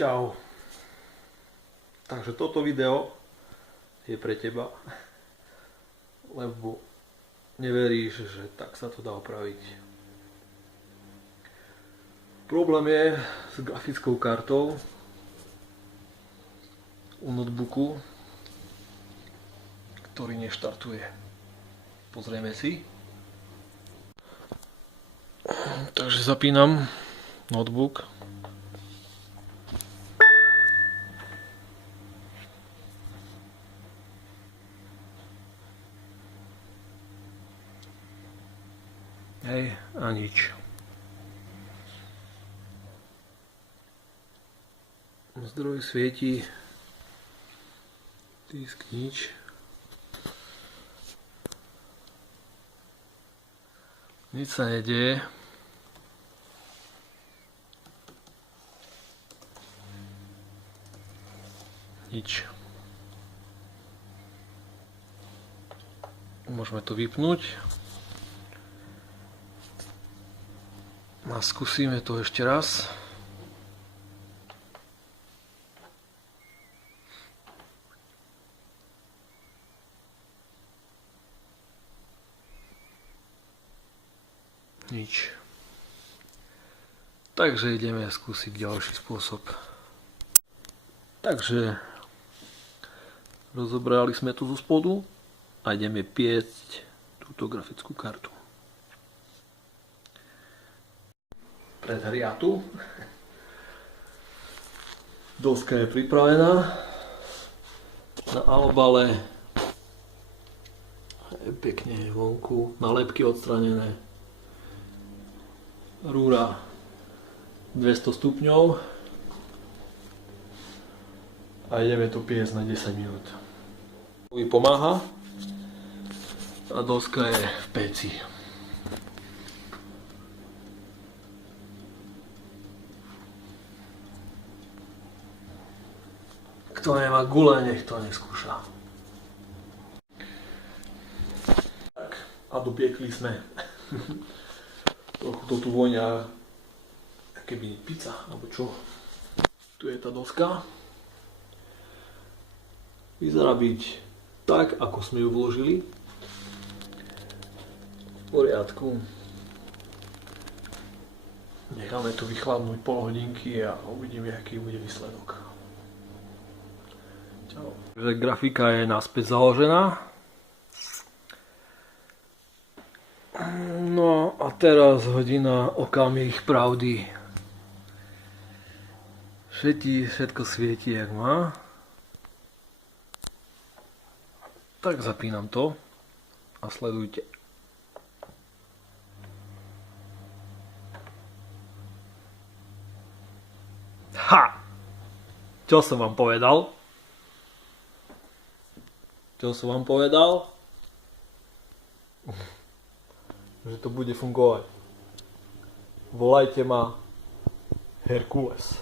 Čau. Takže toto video je pre teba, lebo neveríš, že tak sa to dá opraviť. Problém je s grafickou kartou u notebooku, ktorý neštartuje. Pozrieme si. Takže zapínam notebook. Hej, a nič. Zdroj svieti, disk nič. Nič sa nedieje. Nič. Môžeme to vypnúť. A skúsime to ešte raz. Nič. Takže ideme skúsiť ďalší spôsob. Takže rozobrali sme tu zo spodu a ideme piecť túto grafickú kartu. Predhriatu. Doska je pripravená. Na albale je pekne vonku, nálepky odstranené. Rúra 200 stupňov a ideme to piecť na 10 minút. Mi pomáha a doska je v peci. Kto nemá gule, nech to neskúša. Tak, a dopiekli sme. Trochu to tu vonia, keby pizza, alebo čo. Tu je tá doska. Vyzerá byť tak, ako sme ju vložili. V poriadku. Necháme to vychladnúť pol hodinky a uvidíme, aký bude výsledok. Čau. Takže grafika je naspäť založená. No a teraz hodina okamih pravdy. Všetko svieti, jak má. Tak zapínam to a sledujte. Ha! Čo som vám povedal? Čo som vám povedal? Že to bude fungovať. Volajte ma Herkules.